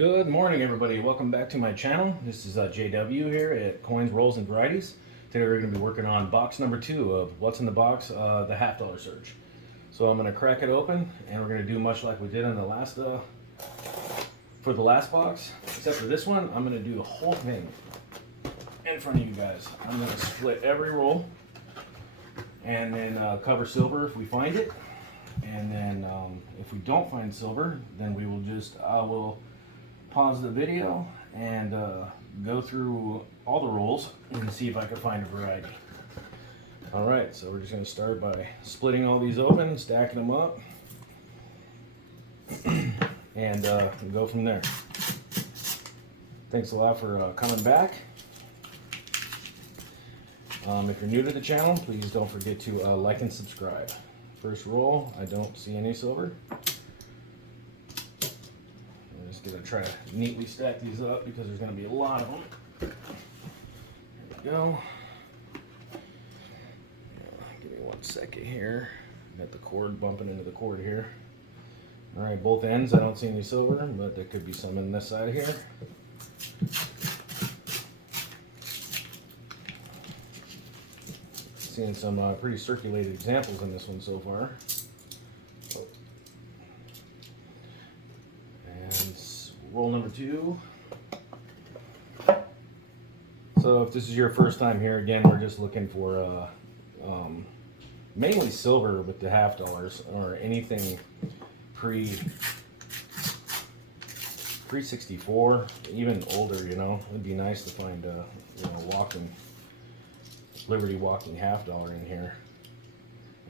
Good morning, everybody. Welcome back to my channel. This is JW here at CoinsRolls&Varieties. Today we're going to be working on box number 2 of what's in the box, the $1/2 search. So I'm going to crack it open, and we're going to do much like we did in the last for the last box, except for this one. I'm going to do the whole thing in front of you guys. I'm going to split every roll, and then cover silver if we find it. And then if we don't find silver, then we will I will pause the video and go through all the rolls and see if I can find a variety. Alright, so we're just going to start by splitting all these open, stacking them up, and go from there. Thanks a lot for coming back. If you're new to the channel, please don't forget to like and subscribe. First roll, I don't see any silver. I'm just going to try to neatly stack these up because there's going to be a lot of them. There we go. Give me 1 second here. Got the cord bumping into the cord here. Alright, both ends, I don't see any silver, but there could be some in this side here. Seeing some pretty circulated examples in this one so far. And roll number 2. So if this is your first time here, again, we're just looking for mainly silver with the $1/2 or anything pre-64, even older, you know. It'd be nice to find Liberty walking $1/2 in here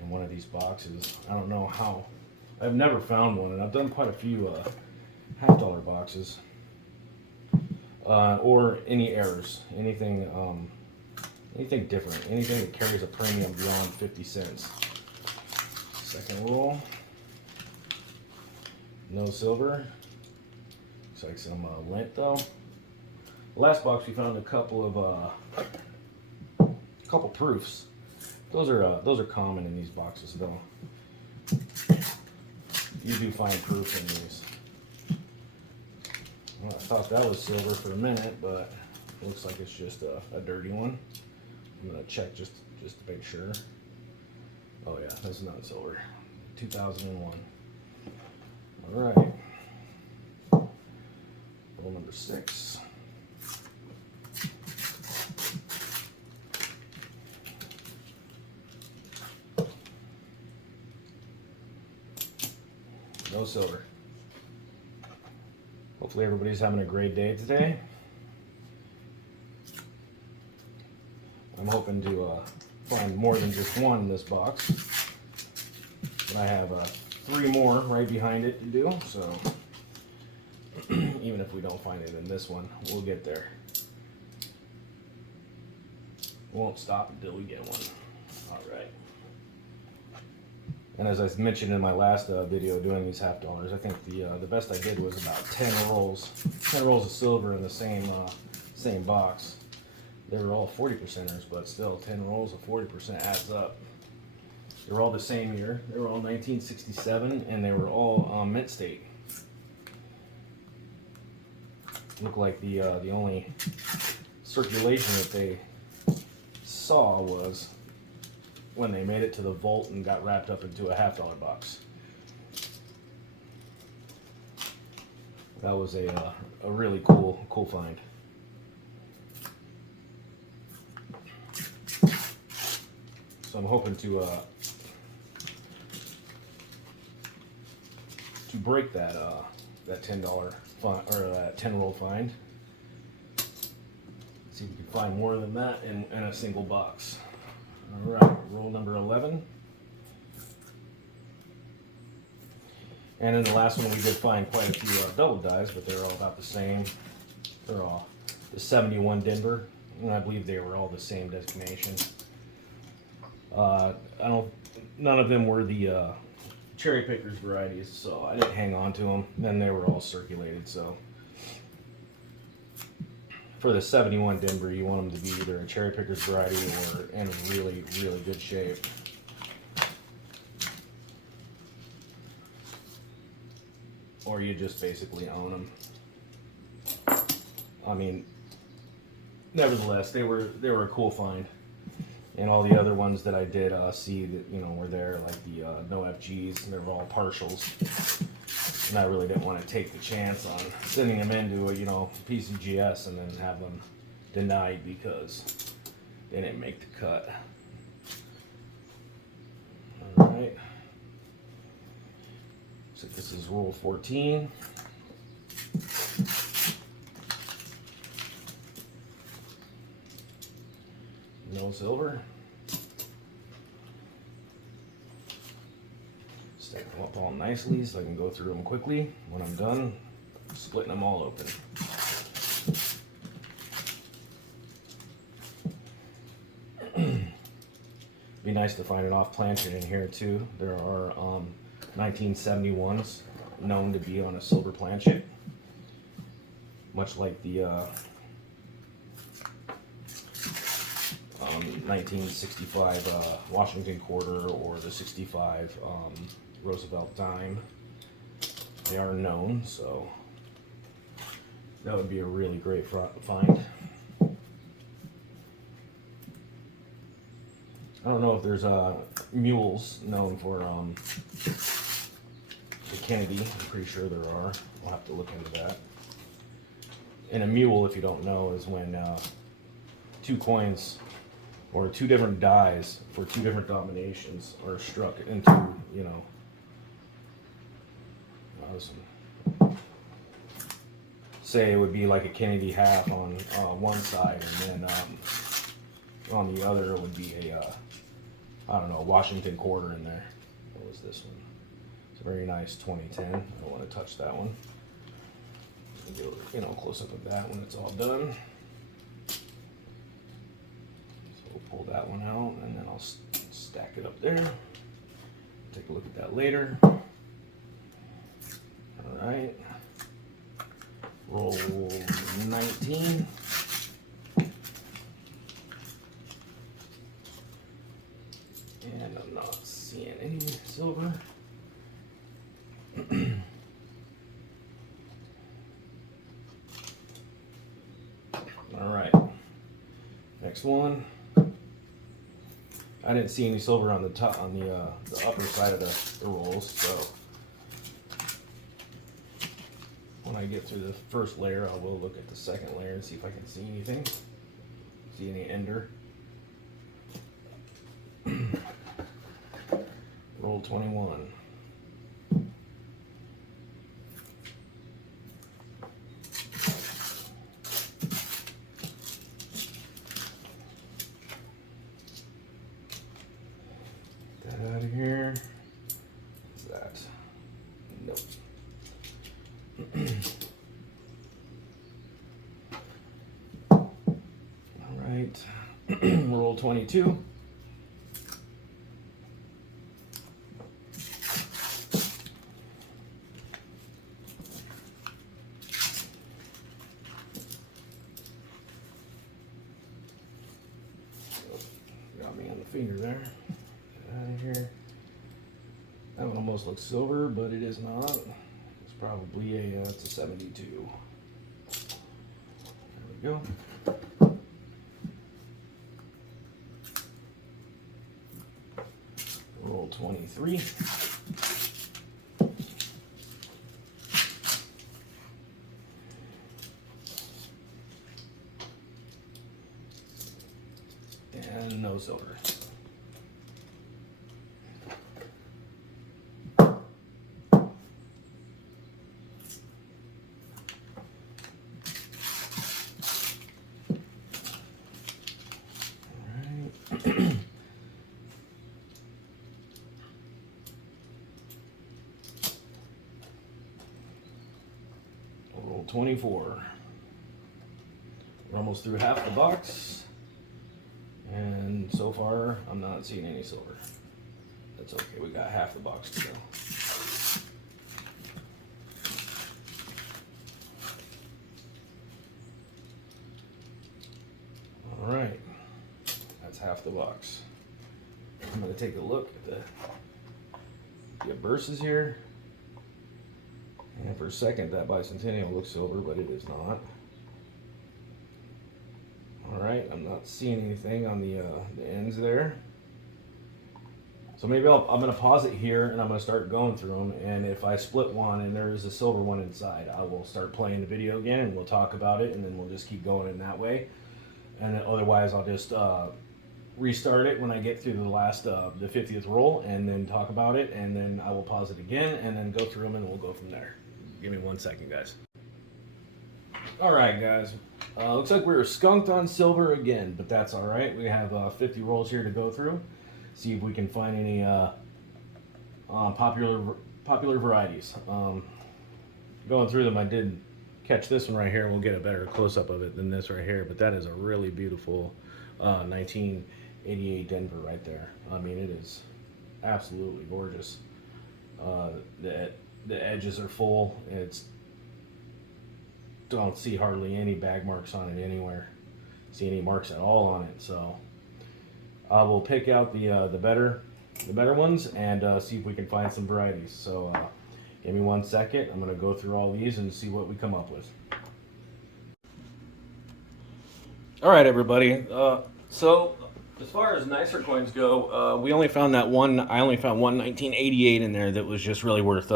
in one of these boxes. I don't know how. I've never found one, and I've done quite a few $1/2 boxes or any errors, anything different, anything that carries a premium beyond 50 cents. Second roll, no silver. Looks like some lint though. Last box we found a couple proofs. Those are common in these boxes though. You do find proof in these. Well, I thought that was silver for a minute, but it looks like it's just a dirty one. I'm gonna check just to make sure. Oh yeah, that's not silver. 2001. All right. Roll number 6. No silver. Hopefully everybody's having a great day today. I'm hoping to find more than just one in this box. But I have 3 more right behind it to do, so even if we don't find it in this one, we'll get there. Won't stop until we get one. Alright. And as I mentioned in my last video doing these $1/2, I think the best I did was about 10 rolls. 10 rolls of silver in the same box. They were all 40%ers, but still 10 rolls of 40% adds up. They were all the same year. They were all 1967, and they were all mint state. Looked like the only circulation that they saw was when they made it to the vault and got wrapped up into a $1/2 box. That was a really cool find. So I'm hoping to break that $10 find, or that 10 roll find. See if we can find more than that in a single box. Alright, roll number 11. And in the last one we did find quite a few double dies, but they're all about the same. They're all the 71 Denver, and I believe they were all the same designation. None of them were the cherry pickers varieties, so I didn't hang on to them. Then they were all circulated, so for the 71 Denver, you want them to be either a cherry pickers variety or in really good shape. Or you just basically own them. I mean, nevertheless, they were a cool find. And all the other ones that I did see that, you know, were there, like the no FGs, and they were all partials. And I really didn't want to take the chance on sending them into a, you know, PCGS and then have them denied because they didn't make the cut. All right. So this is roll 14. No silver. Stack them up all nicely so I can go through them quickly. When I'm done, splitting them all open. Be nice to find an off planchet in here too. There are 1971s known to be on a silver planchet, much like the 1965 Washington quarter or the 65 Roosevelt dime. They are known, so that would be a really great find. I don't know if there's mules known for the Kennedy. I'm pretty sure there are. We'll have to look into that. And a mule, if you don't know, is when two coins or two different dies for two different denominations are struck into, you know, say it would be like a Kennedy half on one side, and then on the other it would be a, I don't know, Washington quarter in there. What was this one? It's a very nice 2010. I don't want to touch that one. Get a, you know, close up of that when it's all done. Pull that one out, and then I'll stack it up there. Take a look at that later. All right. Roll 19. And I'm not seeing any silver. All right. Next one. I didn't see any silver on the top, on the upper side of the rolls, so when I get through the first layer, I will look at the second layer and see if I can see anything. See any ender. Roll 21. Out of here. What's that? Nope. All right. Roll 22. Got me on the finger there. Out of here. That one almost looks silver, but it is not. It's probably a it's a 72. There we go. Roll 23. And no silver. Roll 24. We're almost through half the box, and so far I'm not seeing any silver. That's okay, we got half the box to go. All right, that's half the box. I'm going to take a look at the verses here. And for a second, that bicentennial looks silver, but it is not. right, I'm not seeing anything on the ends there. So maybe I'm going to pause it here and I'm going to start going through them. And if I split one and there is a silver one inside, I will start playing the video again and we'll talk about it, and then we'll just keep going in that way. And then otherwise I'll just restart it when I get through the last, the 50th roll, and then talk about it, and then I will pause it again and then go through them and we'll go from there. Give me 1 second, guys. All right, guys. Looks like we were skunked on silver again, but that's all right. We have 50 rolls here to go through. See if we can find any popular varieties. Going through them, I did catch this one right here. We'll get a better close-up of it than this right here, but that is a really beautiful 1988 Denver right there. I mean, it is absolutely gorgeous. The edges are full. Don't see hardly any bag marks on it anywhere. See any marks at all on it. So I will pick out the better ones and see if we can find some varieties. So give me 1 second. I'm going to go through all these and see what we come up with. All right, everybody. So as far as nicer coins go, we only found that one. I only found one 1988 in there that was just really worth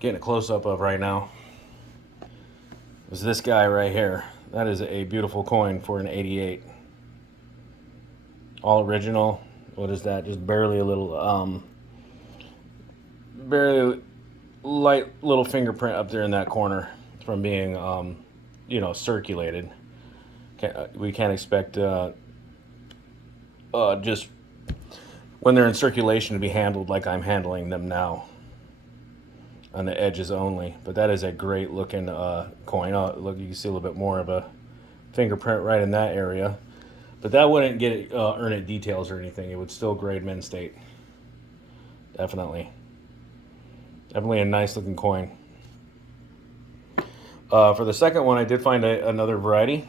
getting a close up of right now. It was this guy right here. That is a beautiful coin for an 88. All original. What is that? Just barely a little, barely light little fingerprint up there in that corner from being, you know, circulated. We can't expect just when they're in circulation to be handled like I'm handling them now, on the edges only. But that is a great looking coin. Oh, look, you can see a little bit more of a fingerprint right in that area. But that wouldn't get it, earn it details or anything. It would still grade Mint State. Definitely. Definitely a nice looking coin. For the second one, I did find another variety.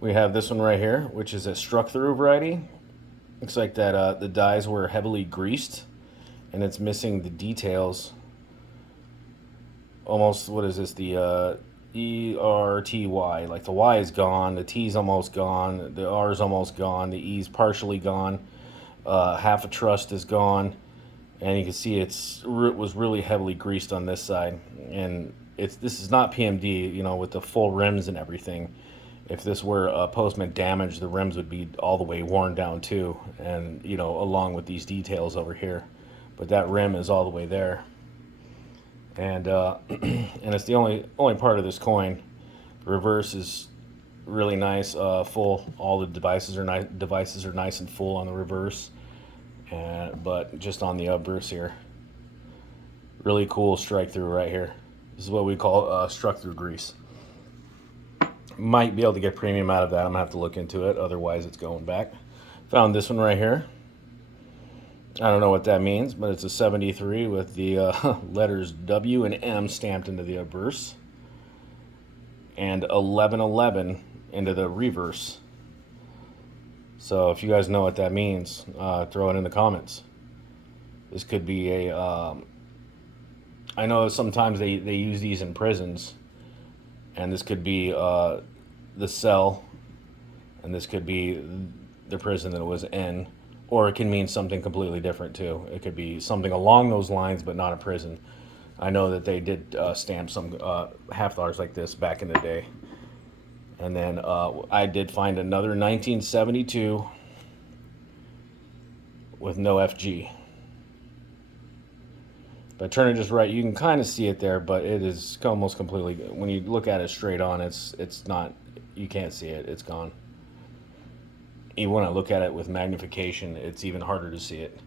We have this one right here, which is a struck through variety. Looks like that the dies were heavily greased, and it's missing the details. Almost, what is this? The E-R-T-Y. Like the Y is gone, the T's almost gone, the R's almost gone, the E's partially gone, half a trust is gone, and you can see it was really heavily greased on this side. And this is not PMD, you know, with the full rims and everything. If this were post-mint damage, the rims would be all the way worn down too, and you know, along with these details over here. But that rim is all the way there, and and it's the only part of this coin. The reverse is really nice, full. All the devices are nice and full on the reverse, but just on the obverse here, really cool strike through right here. This is what we call struck through grease. Might be able to get premium out of that. I'm gonna have to look into it. Otherwise, it's going back. Found this one right here. I don't know what that means, but it's a 73 with the letters W and M stamped into the obverse, and 1111 into the reverse. So if you guys know what that means, throw it in the comments. This could be a. I know sometimes they use these in prisons, and this could be the cell, and this could be the prison that it was in, or it can mean something completely different too. It could be something along those lines, but not a prison. I know that they did stamp some $half like this back in the day. And then I did find another 1972 with no FG. If I turn it just right, you can kind of see it there, but it is almost completely, when you look at it straight on, it's not, you can't see it, it's gone. Even when I look at it with magnification, it's even harder to see it.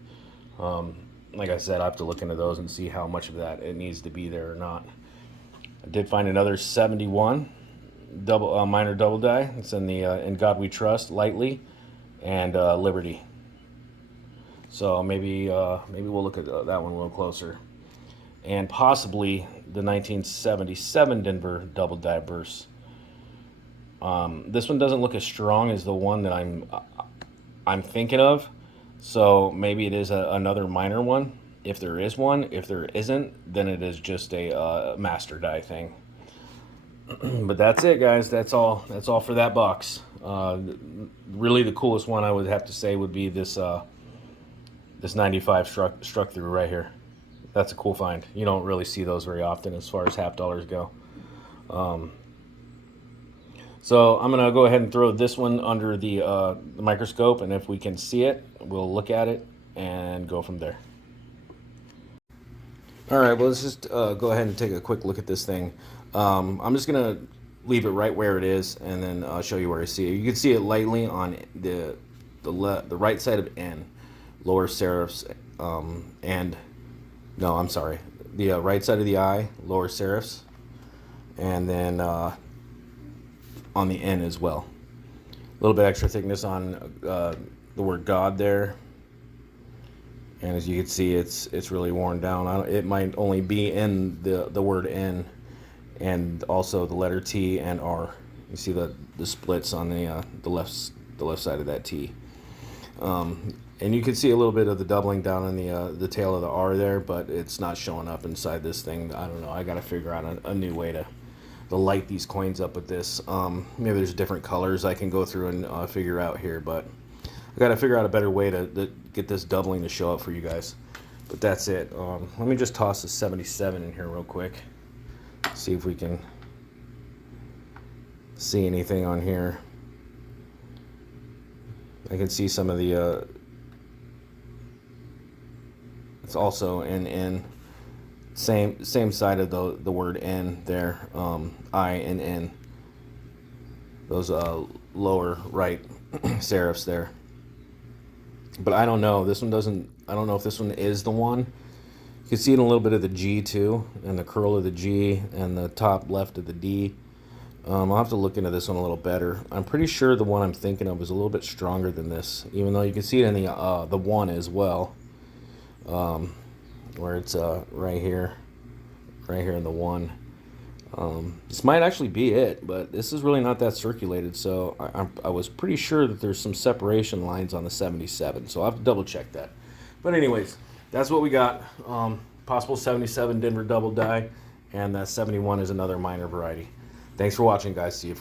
Like I said, I have to look into those and see how much of that it needs to be there or not. I did find another 71 minor double die. It's in the In God We Trust, Lightly, and Liberty. So maybe we'll look at that one a little closer. And possibly the 1977 Denver double die burst. This one doesn't look as strong as the one that I'm thinking of, so maybe it is another minor one, if there is one. If there isn't, then it is just a master die thing. But that's it, guys. That's all for that box. Really, the coolest one I would have to say would be this this 95 struck through right here. That's a cool find. You don't really see those very often as far as half dollars go. So I'm gonna go ahead and throw this one under the microscope, and if we can see it, we'll look at it and go from there. All right, well, let's just go ahead and take a quick look at this thing. I'm just gonna leave it right where it is, and then I'll show you where I see it. You can see it lightly on the right side of N, lower serifs, and no, I'm sorry, the right side of the I, lower serifs, and then on the N as well. A little bit extra thickness on the word God there. And as you can see, it's really worn down. It might only be in the word N, and also the letter T and R. You see the splits on the left side of that T. And you can see a little bit of the doubling down on the tail of the R there, but it's not showing up inside this thing. I don't know. I got to figure out a new way to light these coins up with this. Maybe there's different colors I can go through and figure out here, but I got to figure out a better way to get this doubling to show up for you guys. But that's it. Let me just toss a 77 in here real quick. See if we can see anything on here. I can see some of the it's also N. Same side of the word N there. I and N. Those lower right serifs there. But I don't know. This one doesn't. I don't know if this one is the one. You can see it in a little bit of the G too, and the curl of the G, and the top left of the D. I'll have to look into this one a little better. I'm pretty sure the one I'm thinking of is a little bit stronger than this, even though you can see it in the one as well, where it's right here in the one. This might actually be it, but this is really not that circulated, so I was pretty sure that there's some separation lines on the 77, so I'll have to double check that. But anyways, that's what we got. Possible 77 Denver double die, and that 71 is another minor variety. Thanks for watching, guys. See you.